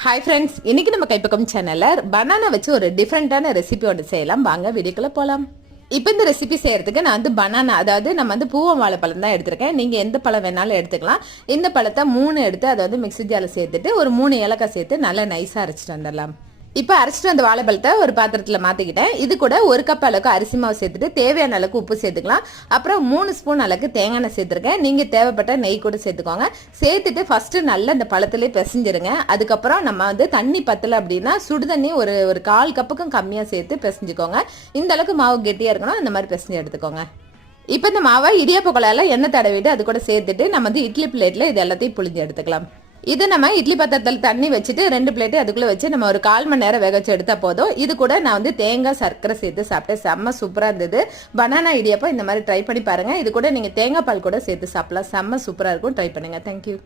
Hi friends, இன்னைக்கு நம்ம கைப்பக்கம் சேனலில் பனானா வச்சு ஒரு டிஃப்ரெண்ட்டான ரெசிபி ஒன்று செய்யலாம். வாங்க வீடியோக்குள்ளே போகலாம். இப்போ இந்த ரெசிபி செய்யறதுக்கு நான் வந்து பனானா, அதாவது நம்ம வந்து பூவம் வாழைப்பழம் தான் எடுத்திருக்கேன். நீங்கள் எந்த பழம் வேணாலும் எடுத்துக்கலாம். இந்த பழத்தை 3 எடுத்து அதை வந்து மிக்ஸி ஜாரில் சேர்த்துட்டு ஒரு 3 ஏலக்காய் சேர்த்து நல்லா நைஸாக அரைச்சிட்டு வந்துடலாம். இப்போ அரைச்சிட்டு வந்த வாழைப்பழத்தை ஒரு பாத்திரத்தில் மாற்றிக்கிட்டேன். இது கூட 1 கப் அளவுக்கு அரிசி மாவு சேர்த்துட்டு தேவையான அளவுக்கு உப்பு சேர்த்துக்கலாம். அப்புறம் 3 ஸ்பூன் அளவுக்கு தேங்காய் எண்ணெய் சேர்த்துருக்கேன். நீங்கள் தேவைப்பட்ட நெய் கூட சேர்த்துக்கோங்க. சேர்த்துட்டு ஃபஸ்ட்டு நல்லா இந்த பழத்துலேயே பிசைஞ்சிருங்க. அதுக்கப்புறம் நம்ம வந்து தண்ணி பத்தலை அப்படின்னா சுடுதண்ணி ஒரு 1/4 கப்புக்கும் கம்மியாக சேர்த்து பிசைஞ்சுக்கோங்க. இந்த அளவுக்கு மாவு கெட்டியாக இருக்கணும், அந்த மாதிரி பிசைஞ்சு எடுத்துக்கோங்க. இப்போ இந்த மாவை இடியாப்ப குழாயில் எண்ணெய் தடவிட்டு அது கூட சேர்த்துட்டு நம்ம வந்து இட்லி பிளேட்டில் இது எல்லாத்தையும் புழிஞ்சு எடுத்துக்கலாம். இது நம்ம இட்லி பாத்திரத்தில் தண்ணி வச்சுட்டு 2 பிளேட்டு அதுக்குள்ளே வச்சு நம்ம ஒரு 1/4 மணி நேரம் வேக வச்சு எடுத்தால் போதும். இது கூட நான் வந்து தேங்காய் சர்க்கரை சேர்த்து சாப்பிட்டேன். செம்ம சூப்பராக இருந்தது. பனானா இடியாப்பம் இந்த மாதிரி ட்ரை பண்ணி பாருங்கள். இது கூட நீங்கள் தேங்காய் பால் கூட சேர்த்து சாப்பிடலாம். செம்ம சூப்பராக இருக்கும். ட்ரை பண்ணுங்கள். தேங்க்யூ.